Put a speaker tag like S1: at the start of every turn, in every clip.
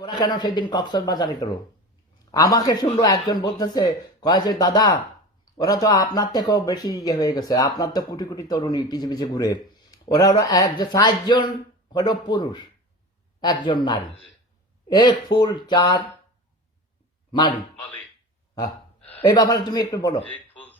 S1: ওরা কেন সেদিন কক্সর বাজারে গেল? আমাকে শুনলো একজন বলতেছে কয় যে দাদা ওরা তো আপনার থেকেও বেশি ইয়ে হয়ে গেছে। আপনার তো কোটি কোটি তরুণী পিছে পিছে ঘুরে। ওরা হলো একজন চারজন হলো পুরুষ একজন নারী। এক ফুল চার
S2: মালি।
S1: হ্যাঁ এই ব্যাপারে তুমি একটু বলো।
S2: এক ফুল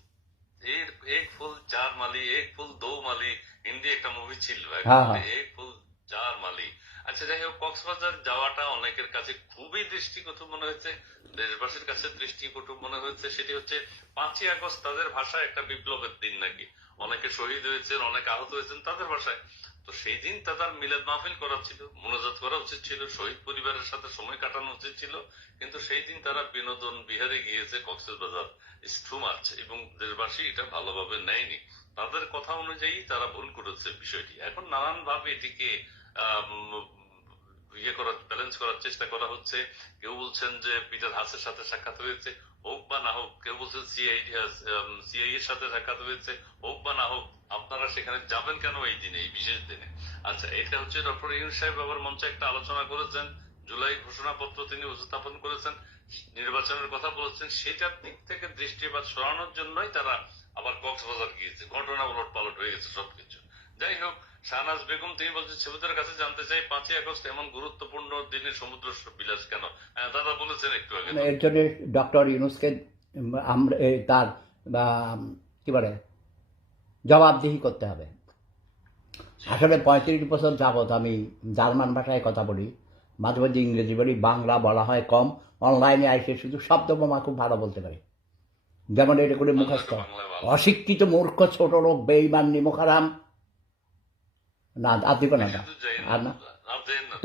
S2: এক এক চার মালি এক ফুল দো মালি। হিন্দি একটা মুভি ছিল
S1: হ্যাঁ, হ্যাঁ।
S2: এক ফুল চার মালি আচ্ছা যাই হোক, কক্সবাজার যাওয়াটা অনেকের কাছে খুবই দৃষ্টিকটু মনে হয়েছে। দেশবাসীর কাছে দৃষ্টিকটু মনে হয়েছে, সেটি হচ্ছে পাঁচই আগস্ট তাদের ভাষায় একটা বিপ্লবের দিন নাকি। অনেকে শহীদ হয়েছেন, অনেকে আহত হয়েছেন তাদের ভাষায়। তো সেই দিন তাদের মিলাদ মাহফিল করা ছিল, মোনাজাত করা উচিত ছিল, শহীদ পরিবারের সাথে সময় কাটানো উচিত ছিল। কিন্তু সেই দিন তারা বিনোদন বিহারে গিয়েছে, কক্সবাজার ইস টু এবং দেশবাসী এটা ভালোভাবে নেয়নি। তাদের কথা অনুযায়ী তারা ভুল করেছে বিষয়টি। এখন নানান ভাবে এটিকে ইয়ে করার ব্যালেন্স করার চেষ্টা করা হচ্ছে। কেউ বলছেন যে পিটার হাসের সাথে সাক্ষাৎ হয়েছে, হোক বা না হোক, কেউ বলছেন সিআই সিআই এর সাথে সাক্ষাৎ হয়েছে, হোক বা না হোক, আপনারা সেখানে যাবেন কেন এই দিনে, এই বিশেষ দিনে? আচ্ছা এটা হচ্ছে ডক্টর ইউন সাহেব আবার মঞ্চে একটা আলোচনা করেছেন, জুলাই ঘোষণাপত্র তিনি উপস্থাপন করেছেন, নির্বাচনের কথা বলেছেন, সেটার দিক থেকে দৃষ্টিপাত সরানোর জন্যই তারা আবার কক্সবাজার গিয়েছে। ঘটনা উলট পালট হয়ে গেছে সবকিছু। যাই হোক শাহনাজ বেগম তিনি বলছেন সেবুদের কাছে জানতে চাই পাঁচই আগস্ট এমন গুরুত্বপূর্ণ দিনে সমুদ্র বিলাস কেন? দাদা বলেছেন একটু আগে।
S1: এর জন্য ডক্টর ইউনুসকে আমরা তার বা, কি বলে জবাবদিহি করতে হবে। আসলে পঁয়ত্রিশ বছর যাবৎ আমি জার্মান ভাষায় কথা বলি মাঝে মাঝে ইংরেজি বলি বাংলা বলা হয় কম অনলাইনে আসে শুধু শব্দ বোমা খুব ভালো বলতে পারে। যেমন এটা করে মুখস্থ। অশিক্ষিত মূর্খ ছোট লোক বেইমান নিমুখারাম না আর দিব না আর না।
S2: আর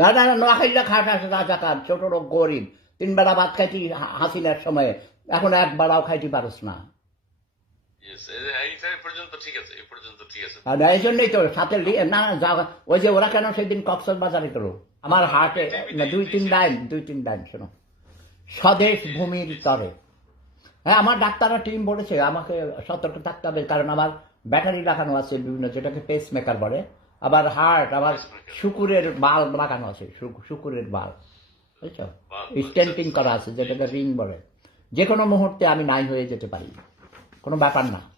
S2: যাই না।
S1: না না না খাট আসে রাজাকার ছোট লোক গরিব। তিন বেলা ভাত খাইতি হাসিনার সময়ে। এখন এক বেলাও খাইতে পারস না।
S2: এই- আছে আছে।
S1: জন্যই তো সাথে না ওই যে ওরা কেন সেদিন কক্সর বাজারে গেল? আমার হার্টে না দুই তিন লাইন দুই তিন লাইন শোনো। স্বদেশ ভূমির তরে। হ্যাঁ আমার ডাক্তাররা টিম বলেছে আমাকে সতর্ক থাকতে হবে কারণ আমার ব্যাটারি লাগানো আছে বিভিন্ন যেটাকে পেস মেকার বলে। আবার হার্ট আবার শুকুরের বাল লাগানো আছে শুকুরের বাল। বুঝছ?
S2: বাল,
S1: করা আছে যেটাকে রিং বলে। যে কোনো মুহূর্তে আমি নাই হয়ে যেতে পারি। কোনো ব্যাপার না।